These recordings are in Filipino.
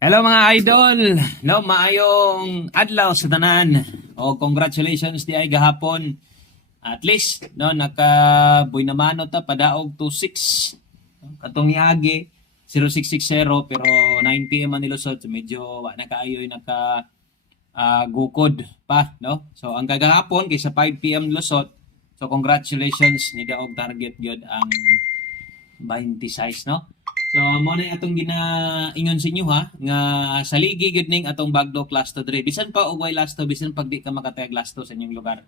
Hello mga idol. No, maayong adlaw sa tanan. O congratulations di ay gahapon. At least no nakabuy naman ta padaog to 6. Katong niagi 0660 pero 9 PM man nilusod so medyo wa na kaayoy gukod pa no. So ang kagahapon kay sa 5 PM lusot. So congratulations ni daog target gyud ang 26 no. So mo na atong ginaingon sa inyo ha nga saligi gid ning atong bagdo class to dire. Bisan pa ugay last to bisan pag di ka makatayag last to sa inyong lugar.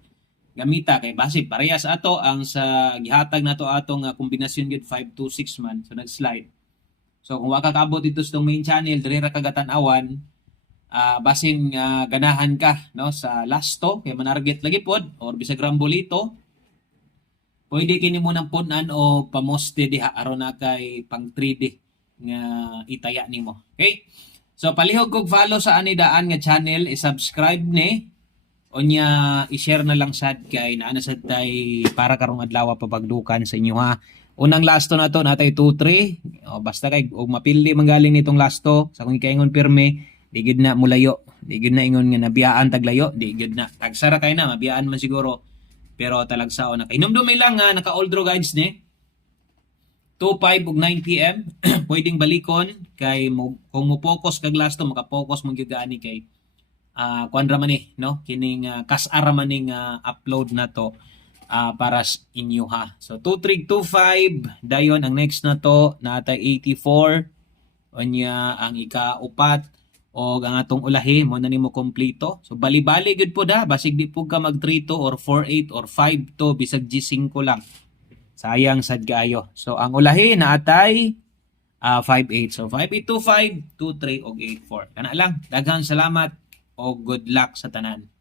Gamita kay base parehas ato ang sa gihatag nato atong kombinasyon gid 5 to 6 man so nag-slide. So kung wa ka kaabot dito sa main channel dire ra kagatan-awan basin ganahan ka no sa last to kay manarget lagi pod or bisag rambolito. Pwede kini mo nang punan o pamoste diha aron na kay pang 3D nga itaya nimo. Okay? So palihog kog follow sa ani daan nga channel, i-subscribe ni onya i-share na lang sad kay naa na sad tay para karong adlaw pabagdukan sa inyo ha. Unang lasto na to natay 2-3. O basta kay og mapildi manggaling nitong lasto sa kung ikaingon pirme, di gid na mulayo. Di gid na ingon nga nabiyaan taglayo, di gid na. Tagsara kay na mabiyaan man siguro. Pero talagsaon na kay. Numdumay lang nga naka-all draw guides ni. 2-5 ug 9 PM. Pwedeng balikon kay kung mo focus kag last to maka-focus mong gyud ani kay kuan ra man ni no kining kas-ara man ning upload na to para sa inyo ha. So 2325 dayon ang next na to natay 84 unya ang ika-upat o ang atong ulahi mo na nimo kompleto. So bali-bali gud po da basig di po ka mag 3-2 or 4-8 or 5-2 bisag G5 lang. Sayang sad kaayo. So ang ulahi naatay 5-8. So 5-8-2-5, 2-3 og 8-4. Kana lang. Daghang salamat o good luck sa tanan.